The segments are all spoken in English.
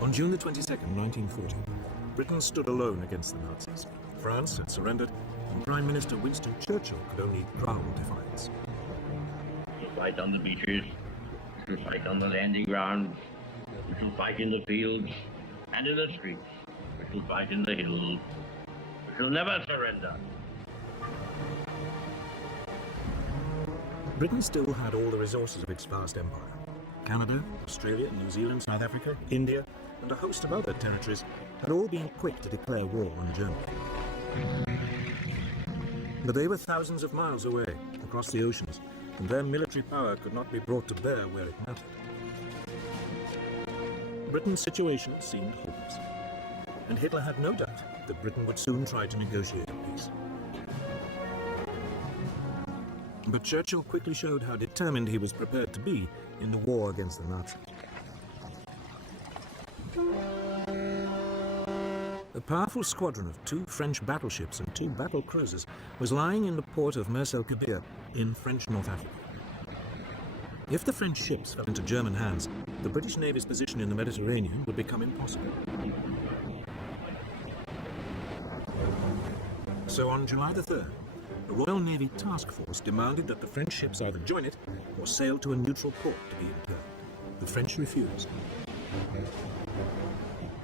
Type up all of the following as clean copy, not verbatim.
On June the 22nd, 1940, Britain stood alone against the Nazis. France had surrendered, and Prime Minister Winston Churchill could only growl defiance. We shall fight on the beaches, we shall fight on the landing grounds, we shall fight in the fields and in the streets, we shall fight in the hills, we shall never surrender. Britain still had all the resources of its vast empire. Canada, Australia, New Zealand, South Africa, India, and a host of other territories had all been quick to declare war on Germany. But they were thousands of miles away, across the oceans, and their military power could not be brought to bear where it mattered. Britain's situation seemed hopeless, and Hitler had no doubt that Britain would soon try to negotiate a peace. But Churchill quickly showed how determined he was prepared to be in the war against the Nazis. A powerful squadron of 2 French battleships and 2 battle cruisers was lying in the port of Mers el Kebir in French North Africa. If the French ships fell into German hands, the British Navy's position in the Mediterranean would become impossible. So on July the 3rd, the Royal Navy Task Force demanded that the French ships either join it or sail to a neutral port to be interned. The French refused.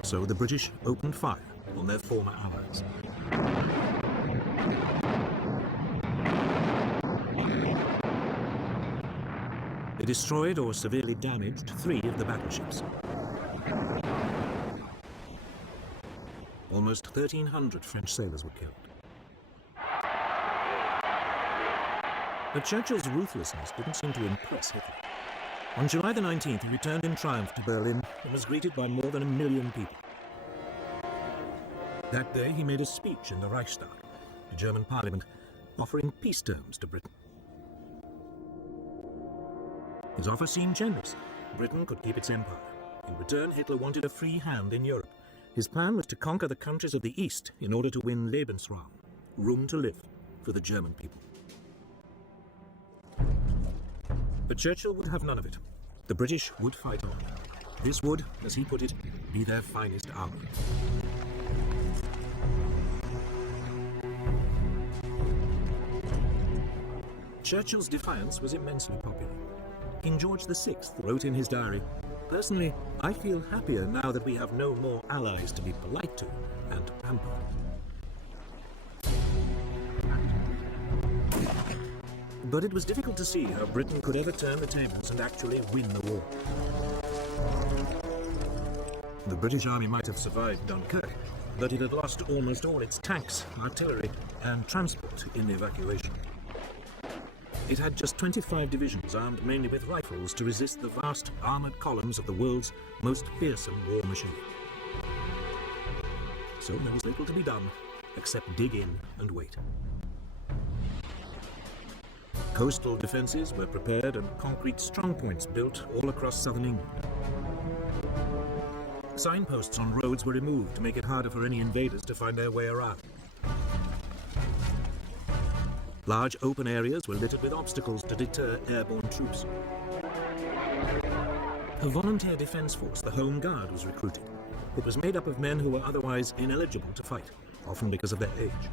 So the British opened fire on their former allies. They destroyed or severely damaged 3 of the battleships. Almost 1,300 French sailors were killed. But Churchill's ruthlessness didn't seem to impress Hitler. On July the 19th, he returned in triumph to Berlin and was greeted by more than 1 million people. That day, he made a speech in the Reichstag, the German parliament, offering peace terms to Britain. His offer seemed generous. Britain could keep its empire. In return, Hitler wanted a free hand in Europe. His plan was to conquer the countries of the East in order to win Lebensraum, room to live, for the German people. But Churchill would have none of it. The British would fight on. This would, as he put it, be their finest hour. Churchill's defiance was immensely popular. King George VI wrote in his diary, "Personally, I feel happier now that we have no more allies to be polite to and to pamper." But it was difficult to see how Britain could ever turn the tables and actually win the war. The British Army might have survived Dunkirk, but it had lost almost all its tanks, artillery, and transport in the evacuation. It had just 25 divisions armed mainly with rifles to resist the vast armored columns of the world's most fearsome war machine. So there was little to be done except dig in and wait. Coastal defences were prepared and concrete strongpoints built all across southern England. Signposts on roads were removed to make it harder for any invaders to find their way around. Large open areas were littered with obstacles to deter airborne troops. A volunteer defence force, the Home Guard, was recruited. It was made up of men who were otherwise ineligible to fight, often because of their age.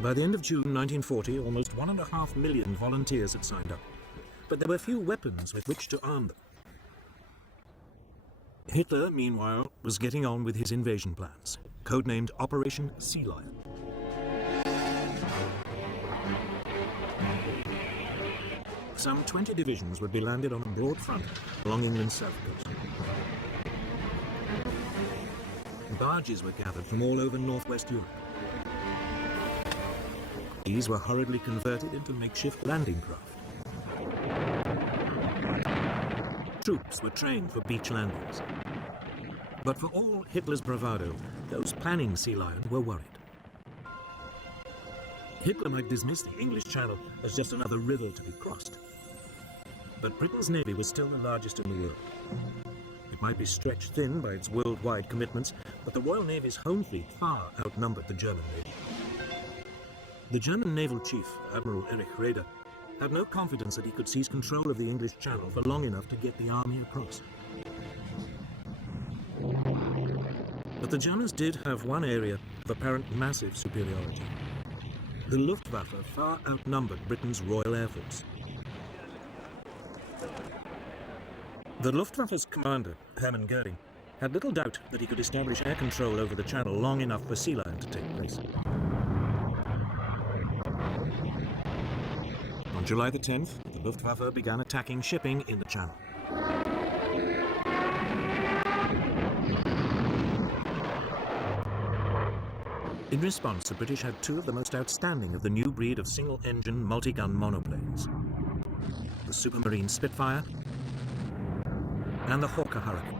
By the end of June 1940, almost 1.5 million volunteers had signed up, but there were few weapons with which to arm them. Hitler, meanwhile, was getting on with his invasion plans, codenamed Operation Sea Lion. Some 20 divisions would be landed on a broad front along England's south coast. Barges were gathered from all over northwest Europe. These were hurriedly converted into makeshift landing craft. Troops were trained for beach landings. But for all Hitler's bravado, those planning Sea Lion were worried. Hitler might dismiss the English Channel as just another river to be crossed. But Britain's navy was still the largest in the world. It might be stretched thin by its worldwide commitments, but the Royal Navy's home fleet far outnumbered the German Navy. The German naval chief, Admiral Erich Raeder, had no confidence that he could seize control of the English Channel for long enough to get the army across. But the Germans did have one area of apparent massive superiority. The Luftwaffe far outnumbered Britain's Royal Air Force. The Luftwaffe's commander, Hermann Goering, had little doubt that he could establish air control over the Channel long enough for sea lion to take place. On July the 10th, the Luftwaffe began attacking shipping in the Channel. In response, the British had two of the most outstanding of the new breed of single-engine multi-gun monoplanes, the Supermarine Spitfire and the Hawker Hurricane.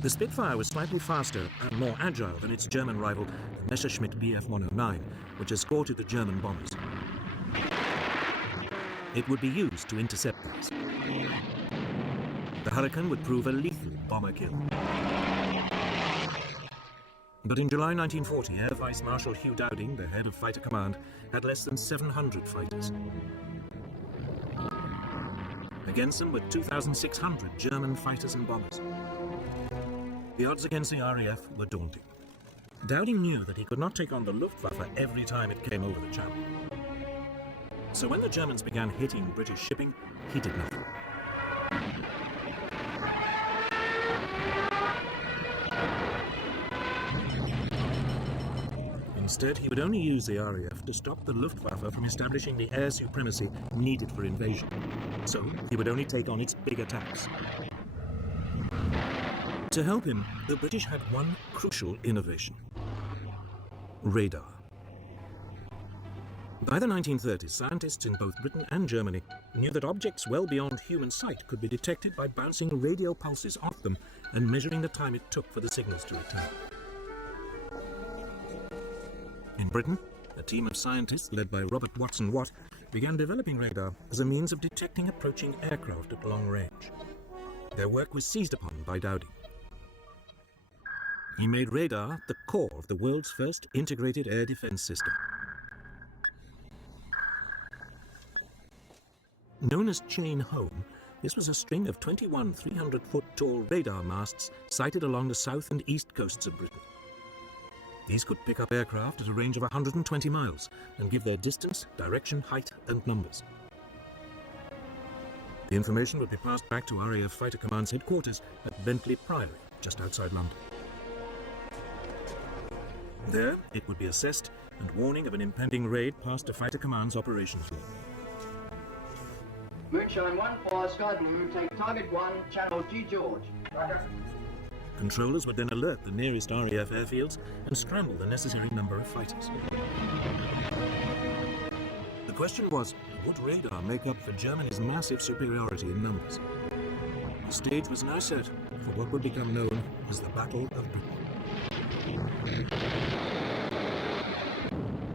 The Spitfire was slightly faster and more agile than its German rival, the Messerschmitt Bf 109, which escorted the German bombers. It would be used to intercept these. The Hurricane would prove a lethal bomber kill. But in July 1940, Air Vice Marshal Hugh Dowding, the head of Fighter Command, had less than 700 fighters. Against them were 2,600 German fighters and bombers. The odds against the RAF were daunting. Dowding knew that he could not take on the Luftwaffe every time it came over the Channel. So when the Germans began hitting British shipping, he did nothing. Instead, he would only use the RAF to stop the Luftwaffe from establishing the air supremacy needed for invasion. So, he would only take on its big attacks. To help him, the British had one crucial innovation: radar. By the 1930s, scientists in both Britain and Germany knew that objects well beyond human sight could be detected by bouncing radio pulses off them and measuring the time it took for the signals to return. In Britain, a team of scientists led by Robert Watson Watt began developing radar as a means of detecting approaching aircraft at long range. Their work was seized upon by Dowding. He made radar the core of the world's first integrated air defense system. Known as Chain Home, this was a string of 21 300-foot-tall radar masts sited along the south and east coasts of Britain. These could pick up aircraft at a range of 120 miles and give their distance, direction, height, and numbers. The information would be passed back to RAF Fighter Command's headquarters at Bentley Priory, just outside London. There, it would be assessed, and warning of an impending raid passed to Fighter Command's operations room. Moonshine 1-4, Sky Blue, take target 1, channel G George. Roger. Controllers would then alert the nearest RAF airfields and scramble the necessary number of fighters. The question was, would radar make up for Germany's massive superiority in numbers? The stage was now set for what would become known as the Battle of Britain.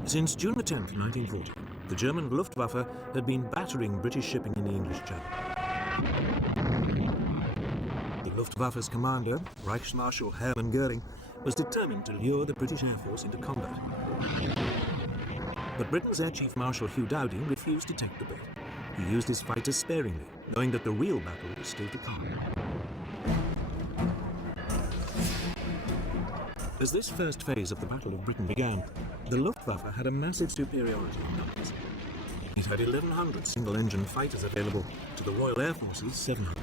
Since June the 10th, 1940, the German Luftwaffe had been battering British shipping in the English Channel. The Luftwaffe's commander, Reichsmarschall Hermann Goering, was determined to lure the British Air Force into combat. But Britain's Air Chief Marshal Hugh Dowding refused to take the bait. He used his fighters sparingly, knowing that the real battle was still to come. As this first phase of the Battle of Britain began, the Luftwaffe had a massive superiority in numbers. It had 1,100 single-engine fighters available to the Royal Air Force's 700.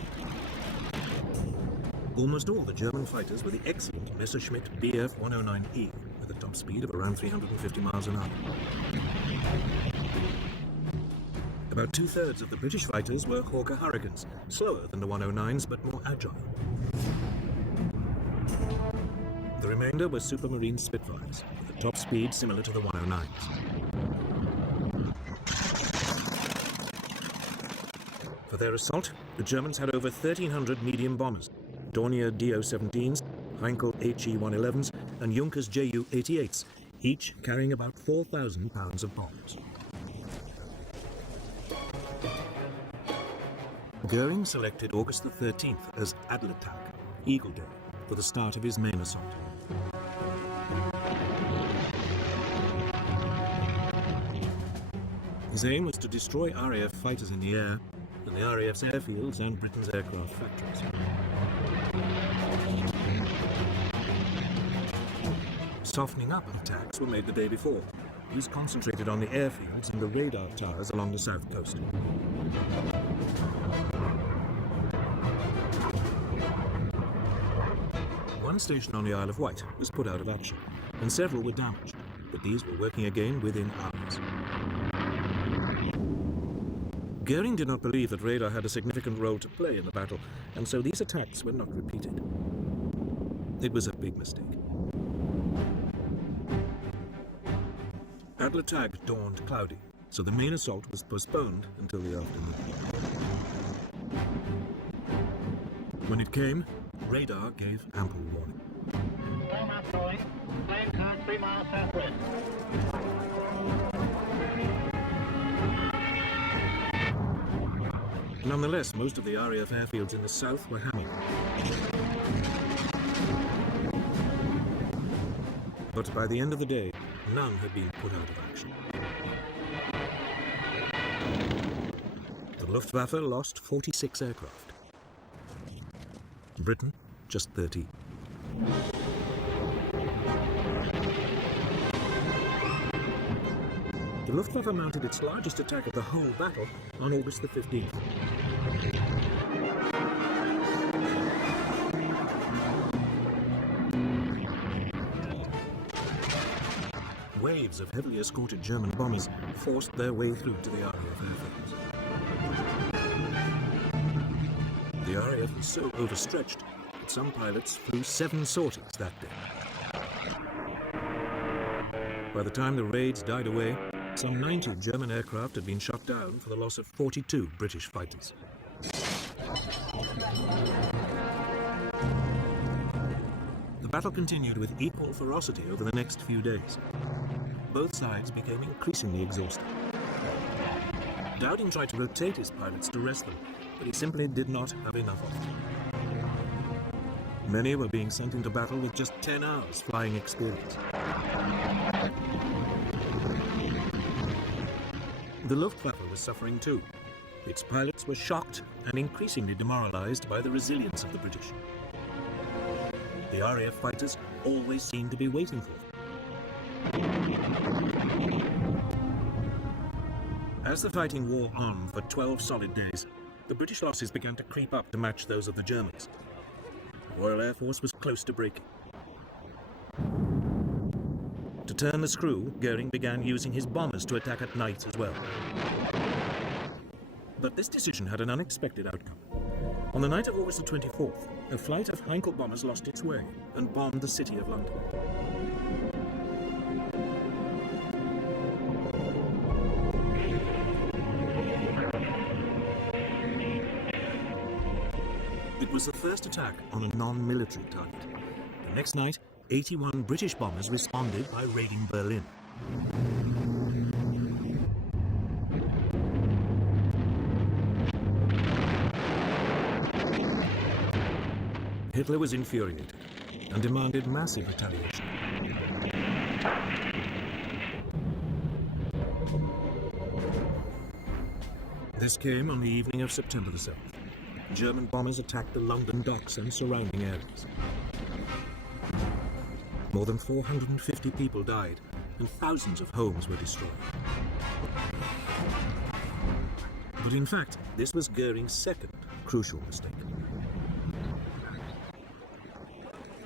Almost all the German fighters were the excellent Messerschmitt Bf 109E, with a top speed of around 350 miles an hour. About two-thirds of the British fighters were Hawker Hurricanes, slower than the 109s but more agile. The remainder were Supermarine Spitfires, with a top speed similar to the 109s. For their assault, the Germans had over 1,300 medium bombers, Dornier Do-17s, Heinkel HE-111s, and Junkers Ju-88s, each carrying about 4,000 pounds of bombs. Goering selected August the 13th as Adlertag, Eagle Day, for the start of his main assault. His aim was to destroy RAF fighters in the air, and the RAF's airfields and Britain's aircraft factories. Softening up attacks were made the day before. These concentrated on the airfields and the radar towers along the south coast. One station on the Isle of Wight was put out of action, and several were damaged, but these were working again within hours. Goering did not believe that radar had a significant role to play in the battle, and so these attacks were not repeated. It was a big mistake. At Le Tag dawned cloudy, so the main assault was postponed until the afternoon. When it came, radar gave ample warning. Time up going. Flag card 3 miles southwest. Nonetheless, most of the RAF airfields in the south were hammered. But by the end of the day, none had been put out of action. The Luftwaffe lost 46 aircraft. Britain, just 30. The Luftwaffe mounted its largest attack of the whole battle on August the 15th. Waves of heavily escorted German bombers forced their way through to the RAF airfields. The RAF was so overstretched that some pilots flew 7 sorties that day. By the time the raids died away, some 90 German aircraft had been shot down for the loss of 42 British fighters. The battle continued with equal ferocity over the next few days. Both sides became increasingly exhausted. Dowding tried to rotate his pilots to rest them, but he simply did not have enough of them. Many were being sent into battle with just 10 hours flying experience. The Luftwaffe was suffering too. Its pilots were shocked and increasingly demoralized by the resilience of the British. The RAF fighters always seemed to be waiting for them. As the fighting wore on for 12 solid days, the British losses began to creep up to match those of the Germans. The Royal Air Force was close to breaking. To turn the screw, Goering began using his bombers to attack at night as well. But this decision had an unexpected outcome. On the night of August the 24th, a flight of Heinkel bombers lost its way and bombed the city of London. It was the first attack on a non-military target. The next night, 81 British bombers responded by raiding Berlin. Hitler was infuriated and demanded massive retaliation. This came on the evening of September the 7th. German bombers attacked the London docks and surrounding areas. More than 450 people died, and thousands of homes were destroyed. But in fact, this was Goering's second crucial mistake.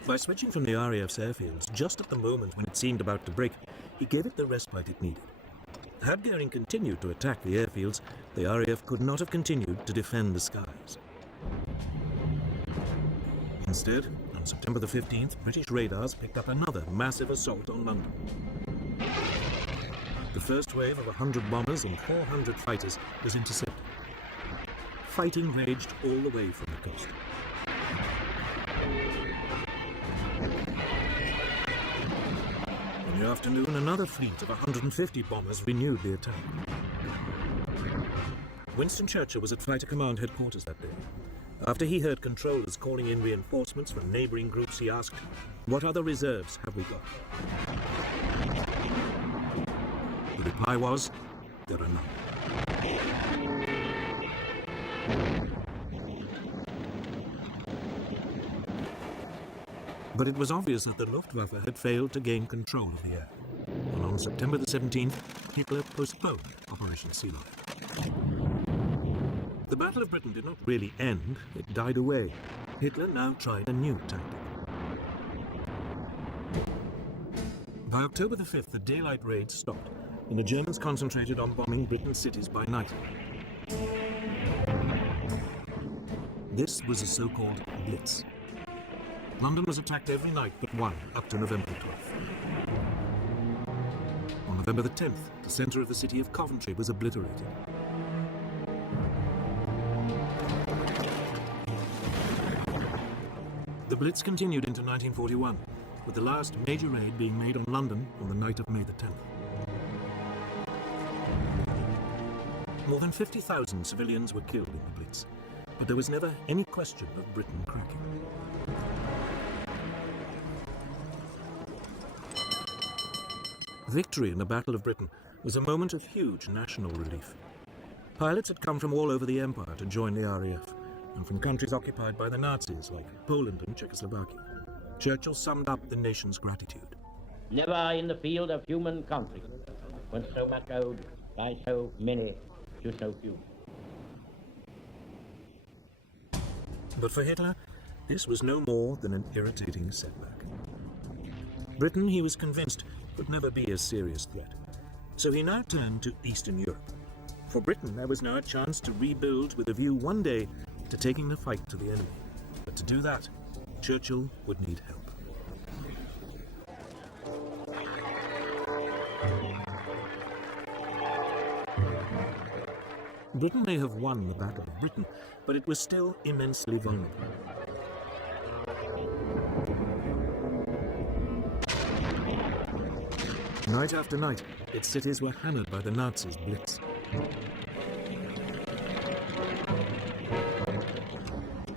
By switching from the RAF's airfields just at the moment when it seemed about to break, he gave it the respite it needed. Had Goering continued to attack the airfields, the RAF could not have continued to defend the skies. Instead, on September the 15th, British radars picked up another massive assault on London. The first wave of 100 bombers and 400 fighters was intercepted. Fighting raged all the way from the coast. In the afternoon, another fleet of 150 bombers renewed the attack. Winston Churchill was at Fighter Command headquarters that day. After he heard controllers calling in reinforcements from neighboring groups, he asked, "What other reserves have we got?" The reply was, "There are none." But it was obvious that the Luftwaffe had failed to gain control of the air. And on September the 17th, Hitler postponed Operation Sea Lion. The Battle of Britain did not really end, it died away. Hitler now tried a new tactic. By October the 5th, the daylight raids stopped, and the Germans concentrated on bombing Britain's cities by night. This was a so-called blitz. London was attacked every night but one, up to November 12th. On November the 10th, the centre of the city of Coventry was obliterated. The Blitz continued into 1941, with the last major raid being made on London on the night of May the 10th. More than 50,000 civilians were killed in the Blitz, but there was never any question of Britain cracking. Victory in the Battle of Britain was a moment of huge national relief. Pilots had come from all over the empire to join the RAF, and from countries occupied by the Nazis like Poland and Czechoslovakia. Churchill summed up the nation's gratitude. Never in the field of human conflict was so much owed by so many to so few. But for Hitler, this was no more than an irritating setback. Britain, he was convinced, would never be a serious threat. So he now turned to Eastern Europe. For Britain, there was now a chance to rebuild with a view one day to taking the fight to the enemy. But to do that, Churchill would need help. Britain may have won the Battle of Britain, but it was still immensely vulnerable. Night after night, its cities were hammered by the Nazis' Blitz.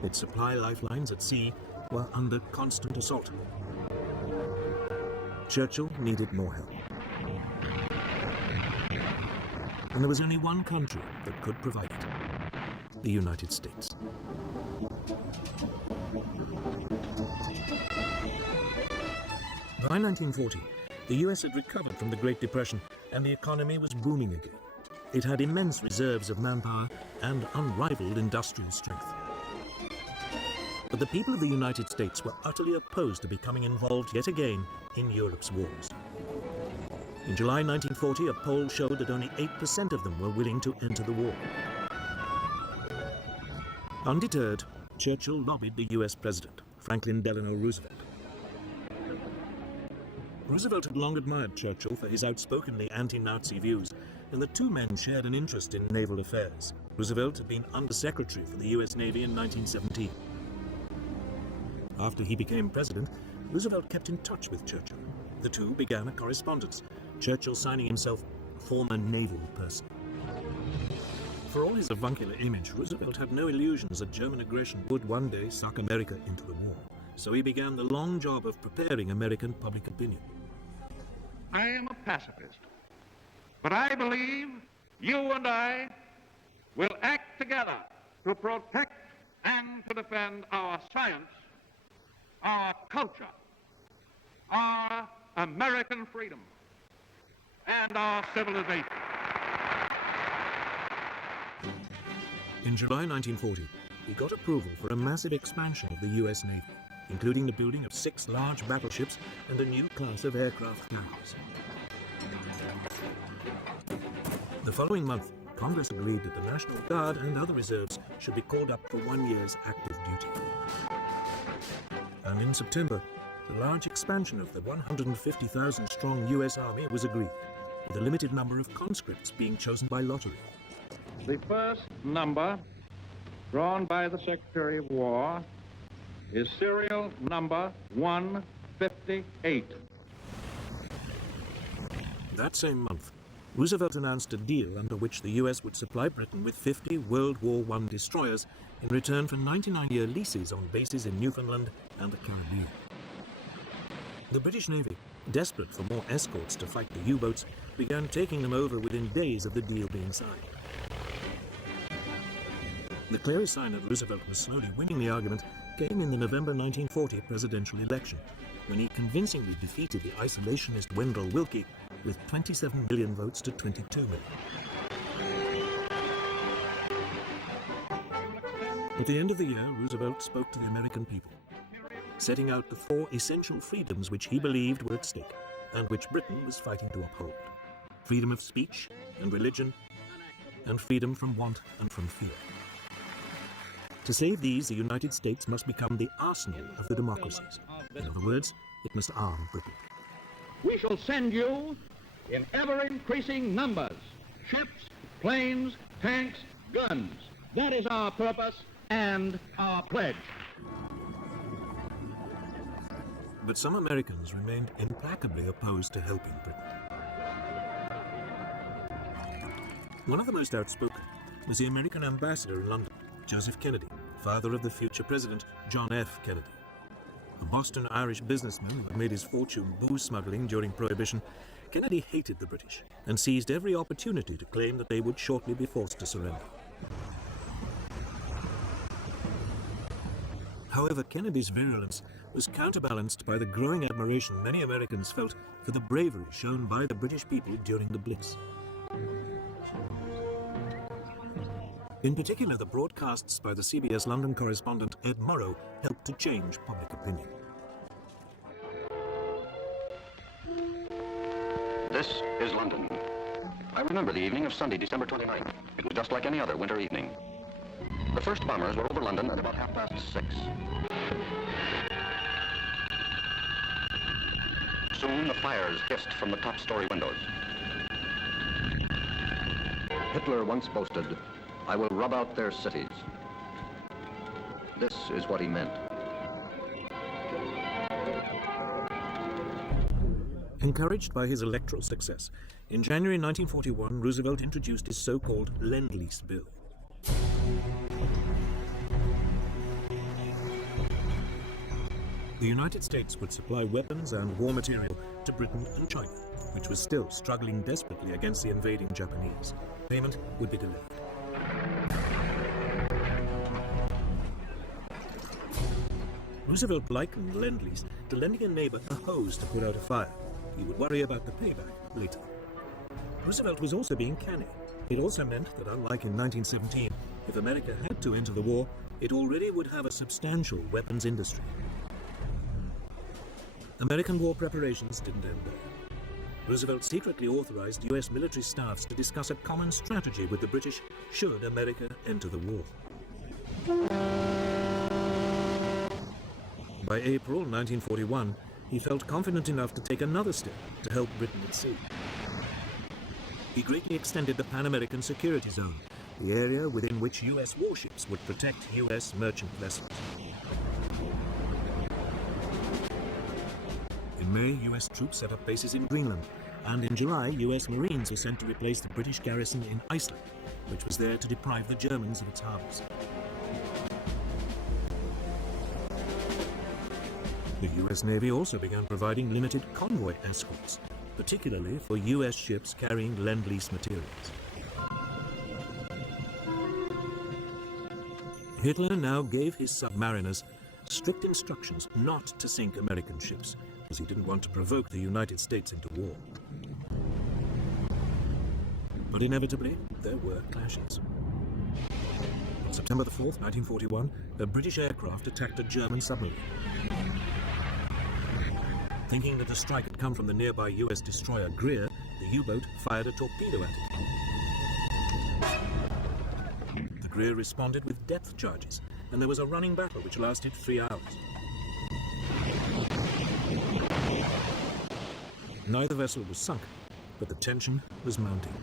Its supply lifelines at sea were under constant assault. Churchill needed more help. And there was only one country that could provide it: the United States. By 1940, the US had recovered from the Great Depression and the economy was booming again. It had immense reserves of manpower and unrivaled industrial strength. But the people of the United States were utterly opposed to becoming involved yet again in Europe's wars. In July 1940, a poll showed that only 8% of them were willing to enter the war. Undeterred, Churchill lobbied the US President, Franklin Delano Roosevelt. Roosevelt had long admired Churchill for his outspokenly anti-Nazi views, and the two men shared an interest in naval affairs. Roosevelt had been Undersecretary for the US Navy in 1917. After he became president, Roosevelt kept in touch with Churchill. The two began a correspondence, Churchill signing himself former naval person. For all his avuncular image, Roosevelt had no illusions that German aggression would one day suck America into the war. So he began the long job of preparing American public opinion. I am a pacifist, but I believe you and I will act together to protect and to defend our science, our culture, our American freedom, and our civilization. In July 1940, he got approval for a massive expansion of the US Navy, including the building of 6 large battleships and a new class of aircraft carriers. The following month, Congress agreed that the National Guard and other reserves should be called up for 1 year's active duty. And in September, the large expansion of the 150,000-strong US Army was agreed, with a limited number of conscripts being chosen by lottery. The first number drawn by the Secretary of War is serial number 158. That same month, Roosevelt announced a deal under which the US would supply Britain with 50 World War I destroyers in return for 99-year leases on bases in Newfoundland and the Caribbean. The British Navy, desperate for more escorts to fight the U-boats, began taking them over within days of the deal being signed. The clearest sign that Roosevelt was slowly winning the argument came in the November 1940 presidential election, when he convincingly defeated the isolationist Wendell Willkie with 27 million votes to 22 million. At the end of the year, Roosevelt spoke to the American people, setting out the 4 essential freedoms which he believed were at stake, and which Britain was fighting to uphold: freedom of speech and religion, and freedom from want and from fear. To save these, the United States must become the arsenal of the democracies. In other words, it must arm Britain. We shall send you in ever-increasing numbers ships, planes, tanks, guns. That is our purpose and our pledge. But some Americans remained implacably opposed to helping Britain. One of the most outspoken was the American ambassador in London, Joseph Kennedy, father of the future president, John F. Kennedy. A Boston Irish businessman who had made his fortune booze smuggling during Prohibition, Kennedy hated the British and seized every opportunity to claim that they would shortly be forced to surrender. However, Kennedy's virulence was counterbalanced by the growing admiration many Americans felt for the bravery shown by the British people during the Blitz. In particular, the broadcasts by the CBS London correspondent Ed Morrow helped to change public opinion. This is London. I remember the evening of Sunday, December 29th. It was just like any other winter evening. The first bombers were over London at about 6:30. Soon the fires hissed from the top-story windows. Hitler once boasted, "I will rub out their cities." This is what he meant. Encouraged by his electoral success, in January 1941, Roosevelt introduced his so-called Lend-Lease Bill. The United States would supply weapons and war material to Britain and China, which was still struggling desperately against the invading Japanese. Payment would be delayed. Roosevelt likened Lend-Lease to lending a neighbor a hose to put out a fire. He would worry about the payback later. Roosevelt was also being canny. It also meant that, unlike in 1917, if America had to enter the war, it already would have a substantial weapons industry. American war preparations didn't end there. Roosevelt secretly authorized U.S. military staffs to discuss a common strategy with the British should America enter the war. By April 1941, he felt confident enough to take another step to help Britain at sea. He greatly extended the Pan-American Security Zone, the area within which U.S. warships would protect U.S. merchant vessels. In May, U.S. troops set up bases in Rhineland, and in July, U.S. Marines were sent to replace the British garrison in Iceland, which was there to deprive the Germans of its harbors. The U.S. Navy also began providing limited convoy escorts, particularly for U.S. ships carrying Lend-Lease materials. Hitler now gave his submariners strict instructions not to sink American ships, as he didn't want to provoke the United States into war. But inevitably, there were clashes. On September the 4th, 1941, a British aircraft attacked a German submarine. Thinking that the strike had come from the nearby U.S. destroyer Greer, the U-boat fired a torpedo at it. The Greer responded with depth charges, and there was a running battle which lasted 3 hours. Neither vessel was sunk, but the tension was mounting.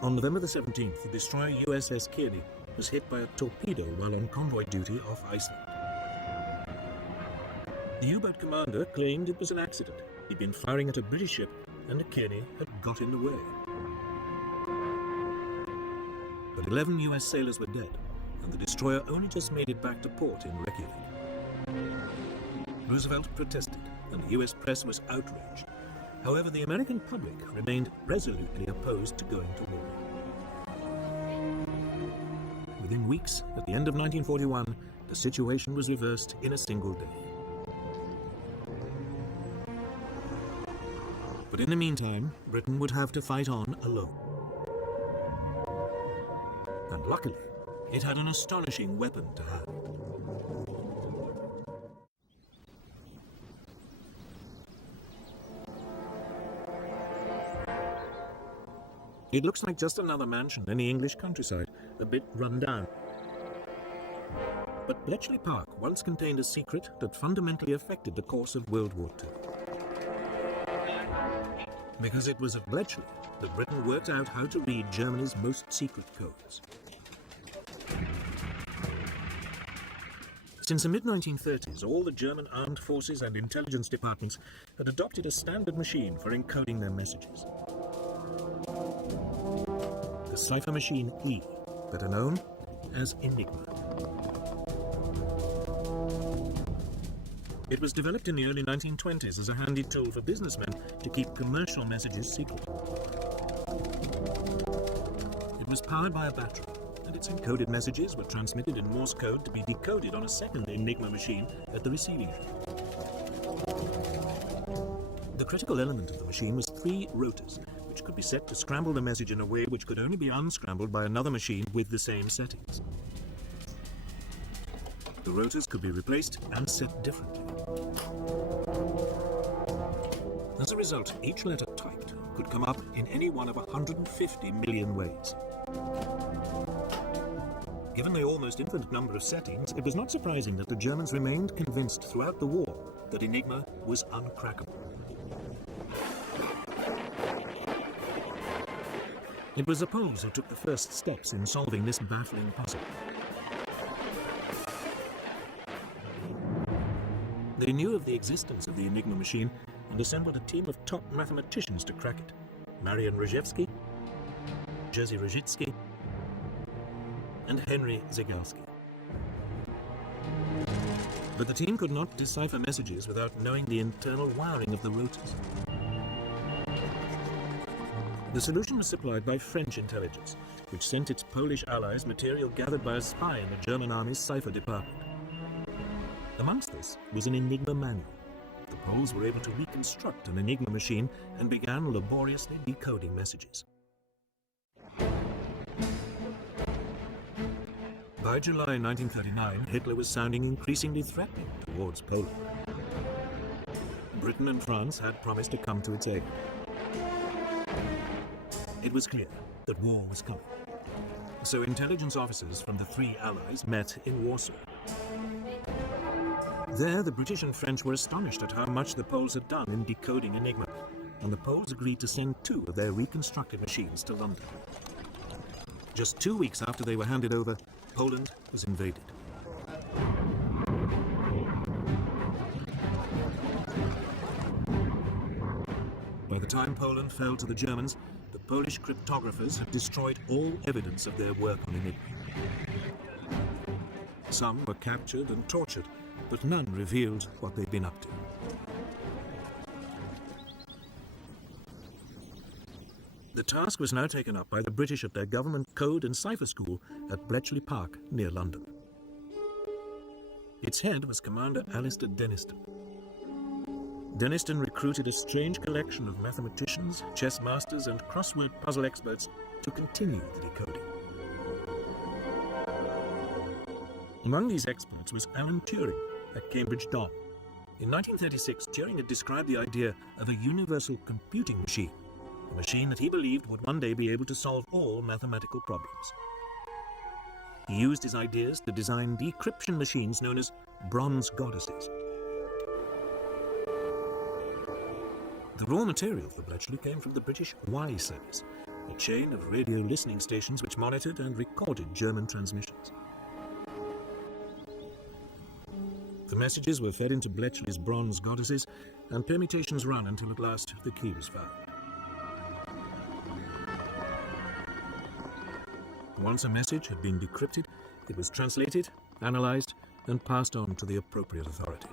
On November the 17th, the destroyer USS Kearney was hit by a torpedo while on convoy duty off Iceland. The U-boat commander claimed it was an accident. He'd been firing at a British ship, and the Kearney had got in the way. But 11 U.S. sailors were dead, and the destroyer only just made it back to port in Reykjavik. Roosevelt protested, and the U.S. press was outraged. However, the American public remained resolutely opposed to going to war. Within weeks, at the end of 1941, the situation was reversed in a single day. But in the meantime, Britain would have to fight on alone. And luckily, it had an astonishing weapon to hand. It looks like just another mansion in the English countryside, a bit run down. But Bletchley Park once contained a secret that fundamentally affected the course of World War II. Because it was at Bletchley that Britain worked out how to read Germany's most secret codes. Since the mid-1930s, all the German armed forces and intelligence departments had adopted a standard machine for encoding their messages. The cipher machine E, better known as Enigma. It was developed in the early 1920s as a handy tool for businessmen to keep commercial messages secret. It was powered by a battery, and its encoded messages were transmitted in Morse code to be decoded on a second Enigma machine at the receiving end. The critical element of the machine was 3 rotors, which could be set to scramble the message in a way which could only be unscrambled by another machine with the same settings. The rotors could be replaced and set differently. As a result, each letter typed could come up in any one of 150 million ways. Given the almost infinite number of settings, it was not surprising that the Germans remained convinced throughout the war that Enigma was uncrackable. It was the Poles who took the first steps in solving this baffling puzzle. They knew of the existence of the Enigma machine and assembled a team of top mathematicians to crack it. Marian Rejewski, Jerzy Rojicki, and Henry Zygalski. But the team could not decipher messages without knowing the internal wiring of the rotors. The solution was supplied by French intelligence, which sent its Polish allies material gathered by a spy in the German army's cipher department. Amongst this was an Enigma manual. The Poles were able to reconstruct an Enigma machine and began laboriously decoding messages. By July 1939, Hitler was sounding increasingly threatening towards Poland. Britain and France had promised to come to its aid. It was clear that war was coming. So intelligence officers from the 3 allies met in Warsaw. There, the British and French were astonished at how much the Poles had done in decoding Enigma, and the Poles agreed to send 2 of their reconstructed machines to London. Just 2 weeks after they were handed over, Poland was invaded. By the time Poland fell to the Germans, the Polish cryptographers had destroyed all evidence of their work on Enigma. Some were captured and tortured, but none revealed what they'd been up to. The task was now taken up by the British at their government code and cipher school at Bletchley Park, near London. Its head was Commander Alistair Denniston. Denniston recruited a strange collection of mathematicians, chess masters, and crossword puzzle experts to continue the decoding. Among these experts was Alan Turing at Cambridge Dawn. In 1936, Turing had described the idea of a universal computing machine, a machine that he believed would one day be able to solve all mathematical problems. He used his ideas to design decryption machines known as bronze goddesses. The raw material for Bletchley came from the British Y service, a chain of radio listening stations which monitored and recorded German transmissions. The messages were fed into Bletchley's bronze goddesses, and permutations ran until at last the key was found. Once a message had been decrypted, it was translated, analyzed, and passed on to the appropriate authority.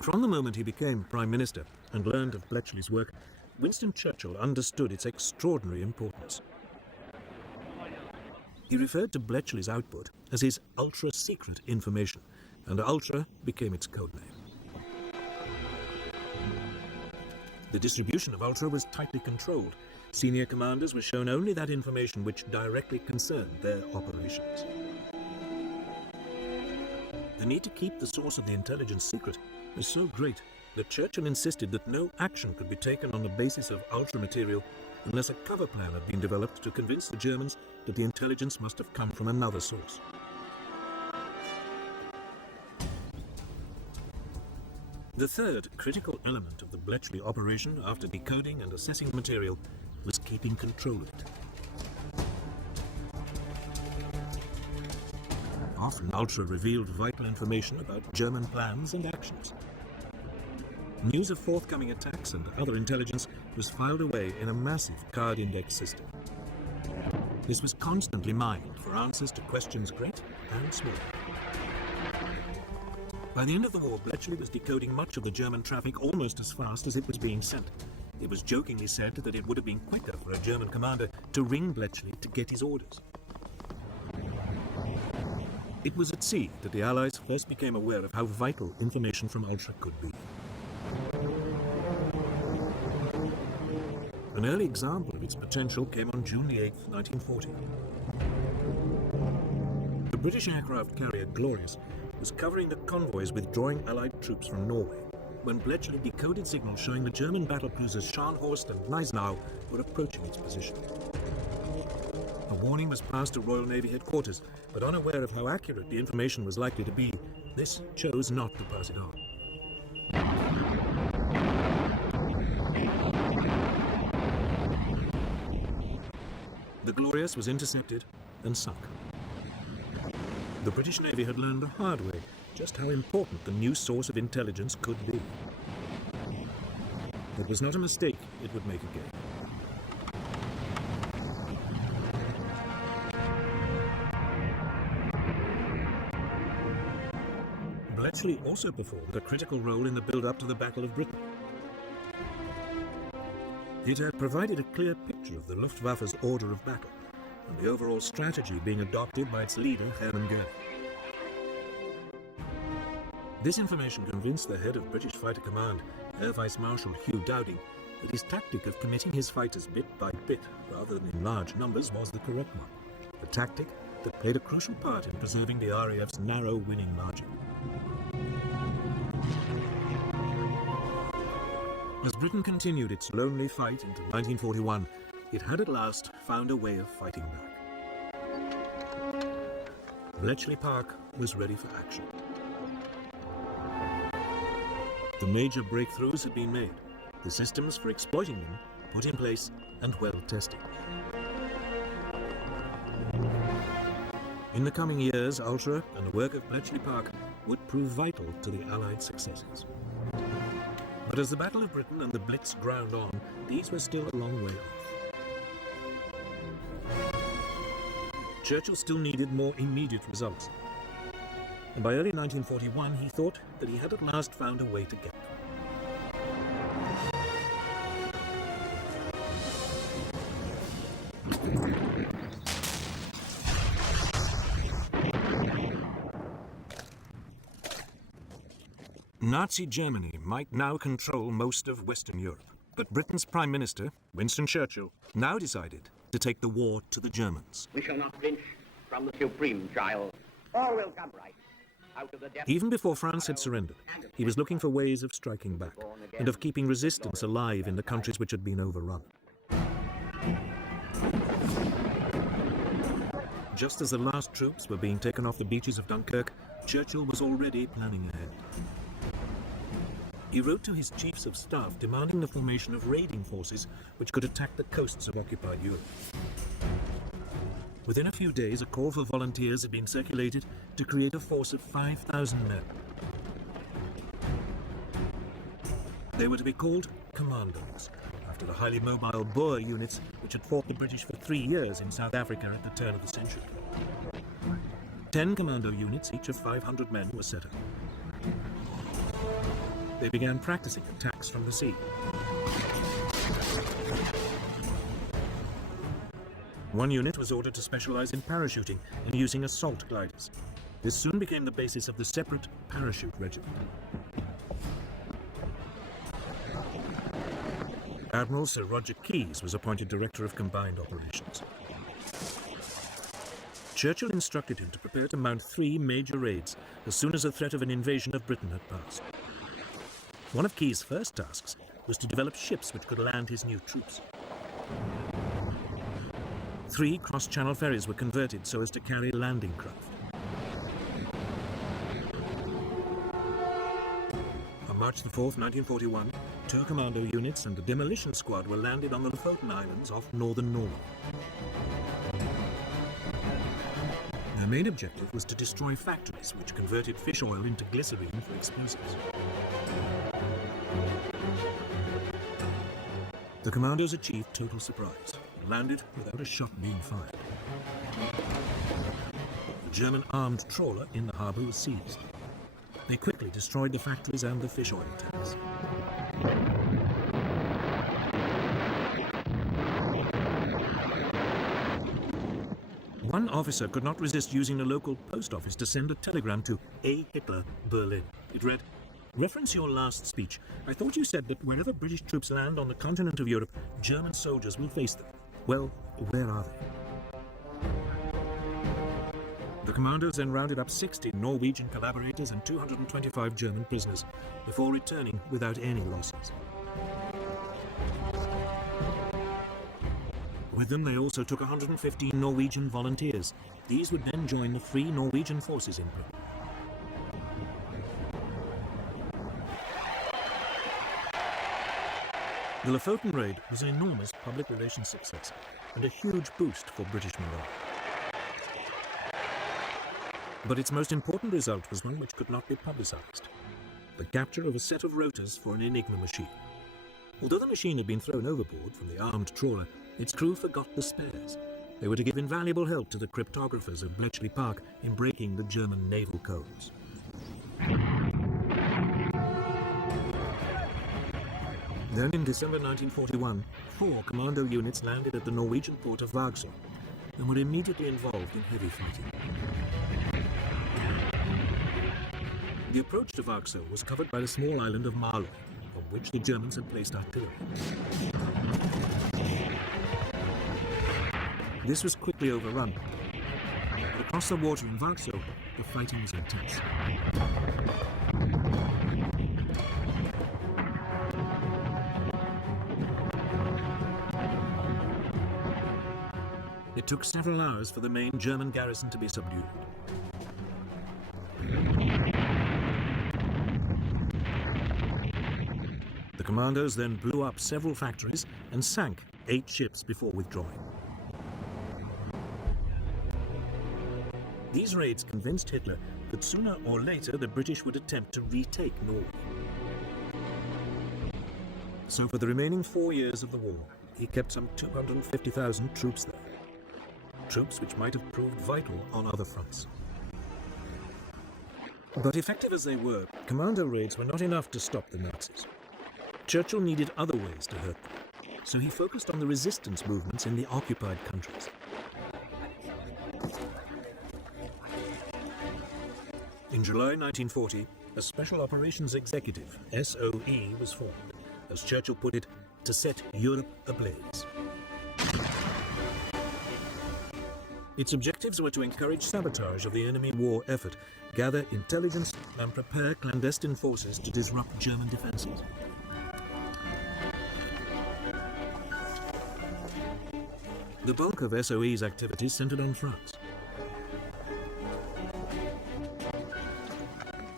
From the moment he became Prime Minister and learned of Bletchley's work, Winston Churchill understood its extraordinary importance. He referred to Bletchley's output as his ultra-secret information, and Ultra became its code name. The distribution of Ultra was tightly controlled. Senior commanders were shown only that information which directly concerned their operations. The need to keep the source of the intelligence secret was so great that Churchill insisted that no action could be taken on the basis of Ultra material unless a cover plan had been developed to convince the Germans that the intelligence must have come from another source. The third critical element of the Bletchley operation, after decoding and assessing the material, was keeping control of it. Often Ultra revealed vital information about German plans and actions. News of forthcoming attacks and other intelligence was filed away in a massive card index system. This was constantly mined for answers to questions great and small. By the end of the war, Bletchley was decoding much of the German traffic almost as fast as it was being sent. It was jokingly said that it would have been quicker for a German commander to ring Bletchley to get his orders. It was at sea that the Allies first became aware of how vital information from Ultra could be. An early example of its potential came on June 8, 1940. The British aircraft carrier Glorious was covering the convoys withdrawing Allied troops from Norway when Bletchley decoded signals showing the German battlecruisers Scharnhorst and Gneisenau were approaching its position. A warning was passed to Royal Navy headquarters, but unaware of how accurate the information was likely to be, this chose not to pass it on. The Glorious was intercepted and sunk. The British Navy had learned the hard way just how important the new source of intelligence could be. It was not a mistake it would make again. Bletchley also performed a critical role in the build-up to the Battle of Britain. It had provided a clear picture of the Luftwaffe's order of battle and the overall strategy being adopted by its leader, Hermann Goering. This information convinced the head of British Fighter Command, Air Vice Marshal Hugh Dowding, that his tactic of committing his fighters bit by bit, rather than in large numbers, was the correct one. A tactic that played a crucial part in preserving the RAF's narrow winning margin. As Britain continued its lonely fight into 1941, it had at last found a way of fighting back. Bletchley Park was ready for action. The major breakthroughs had been made, the systems for exploiting them put in place and well tested. In the coming years, Ultra and the work of Bletchley Park would prove vital to the Allied successes. But as the Battle of Britain and the Blitz ground on, these were still a long way off. Churchill still needed more immediate results. And by early 1941, he thought that he had at last found a way to get them. Nazi Germany might now control most of Western Europe, but Britain's Prime Minister, Winston Churchill, now decided to take the war to the Germans. We shall not flinch from the supreme trial. All will come right. Out of the depths. Even before France had surrendered, he was looking for ways of striking back and of keeping resistance alive in the countries which had been overrun. Just as the last troops were being taken off the beaches of Dunkirk, Churchill was already planning ahead. He wrote to his chiefs of staff demanding the formation of raiding forces which could attack the coasts of occupied Europe. Within a few days, a call for volunteers had been circulated to create a force of 5,000 men. They were to be called commandos, after the highly mobile Boer units which had fought the British for 3 years in South Africa at the turn of the century. 10 commando units, each of 500 men, were set up. They began practicing attacks from the sea. One unit was ordered to specialize in parachuting and using assault gliders. This soon became the basis of the separate parachute regiment. Admiral Sir Roger Keyes was appointed Director of Combined Operations. Churchill instructed him to prepare to mount 3 major raids as soon as the threat of an invasion of Britain had passed. One of Keyes' first tasks was to develop ships which could land his new troops. 3 cross-channel ferries were converted so as to carry landing craft. On March the 4th, 1941, 2 commando units and a demolition squad were landed on the Lofoten Islands off northern Norway. Their main objective was to destroy factories which converted fish oil into glycerine for explosives. The commandos achieved total surprise and landed without a shot being fired. The German armed trawler in the harbour was seized. They quickly destroyed the factories and the fish oil tanks. One officer could not resist using the local post office to send a telegram to A. Hitler, Berlin. It read, "Reference your last speech. I thought you said that whenever British troops land on the continent of Europe, German soldiers will face them. Well, where are they?" The commandos then rounded up 60 Norwegian collaborators and 225 German prisoners before returning without any losses. With them, they also took 115 Norwegian volunteers. These would then join the Free Norwegian Forces in Britain. The Lofoten raid was an enormous public relations success and a huge boost for British morale. But its most important result was one which could not be publicized: the capture of a set of rotors for an Enigma machine. Although the machine had been thrown overboard from the armed trawler, its crew forgot the spares. They were to give invaluable help to the cryptographers of Bletchley Park in breaking the German naval codes. Then in December 1941, 4 commando units landed at the Norwegian port of Vagsø and were immediately involved in heavy fighting. The approach to Vagsø was covered by the small island of Malø, on which the Germans had placed artillery. This was quickly overrun, but across the water in Vagsø, the fighting was intense. It took several hours for the main German garrison to be subdued. The commandos then blew up several factories and sank 8 ships before withdrawing. These raids convinced Hitler that sooner or later the British would attempt to retake Norway. So for the remaining 4 years of the war, he kept some 250,000 troops there. Troops which might have proved vital on other fronts. But effective as they were, commando raids were not enough to stop the Nazis. Churchill needed other ways to hurt them, so he focused on the resistance movements in the occupied countries. In July 1940, a Special Operations Executive, SOE, was formed, as Churchill put it, to set Europe ablaze. Its objectives were to encourage sabotage of the enemy war effort, gather intelligence, and prepare clandestine forces to disrupt German defenses. The bulk of SOE's activities centered on France.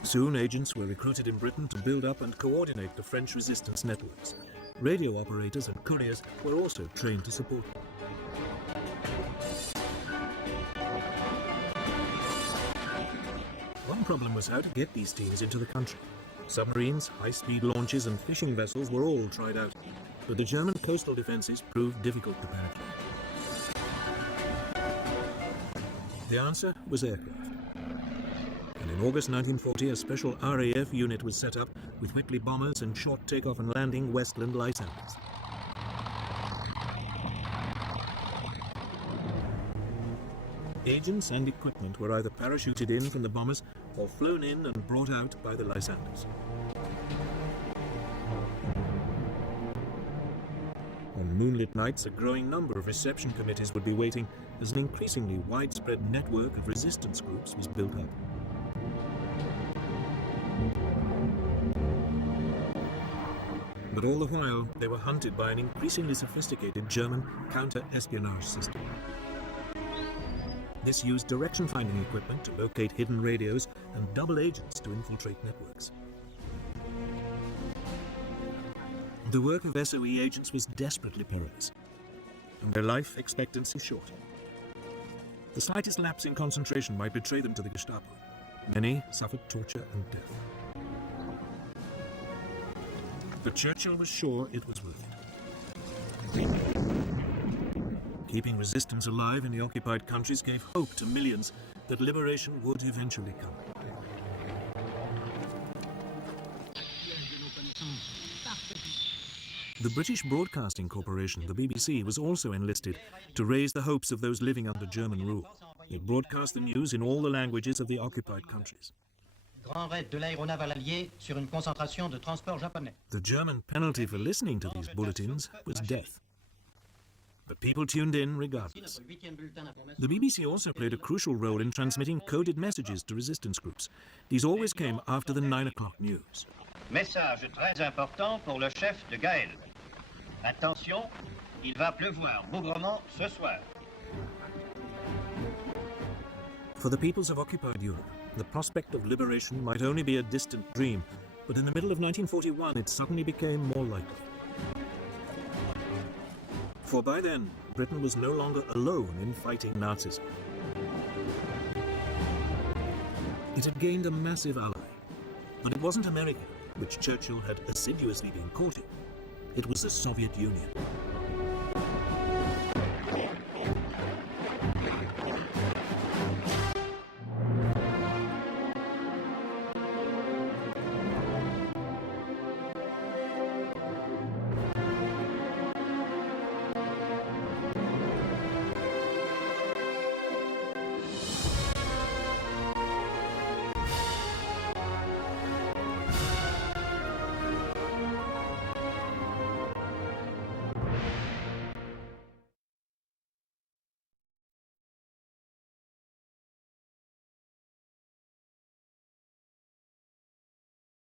Soon, agents were recruited in Britain to build up and coordinate the French resistance networks. Radio operators and couriers were also trained to support them. One problem was how to get these teams into the country. Submarines, high-speed launches, and fishing vessels were all tried out, but the German coastal defenses proved difficult to penetrate. The answer was aircraft. And in August 1940, a special RAF unit was set up with Whitley bombers and short takeoff and landing Westland Lysander. Agents and equipment were either parachuted in from the bombers or flown in and brought out by the Lysanders. On moonlit nights, a growing number of reception committees would be waiting as an increasingly widespread network of resistance groups was built up. But all the while, they were hunted by an increasingly sophisticated German counter-espionage system. This used direction-finding equipment to locate hidden radios and double agents to infiltrate networks. The work of SOE agents was desperately perilous, and their life expectancy short. The slightest lapse in concentration might betray them to the Gestapo. Many suffered torture and death. But Churchill was sure it was worth it. Keeping resistance alive in the occupied countries gave hope to millions that liberation would eventually come. The British Broadcasting Corporation, the BBC, was also enlisted to raise the hopes of those living under German rule. It broadcast the news in all the languages of the occupied countries. The German penalty for listening to these bulletins was death. But people tuned in regardless. The BBC also played a crucial role in transmitting coded messages to resistance groups. These always came after the 9 o'clock news. Message très important pour le chef de Gaël. Attention, il va pleuvoir bougrement ce soir. For the peoples of occupied Europe, the prospect of liberation might only be a distant dream, but in the middle of 1941 it suddenly became more likely. For by then, Britain was no longer alone in fighting Nazism. It had gained a massive ally, but it wasn't America, which Churchill had assiduously been courting. It was the Soviet Union.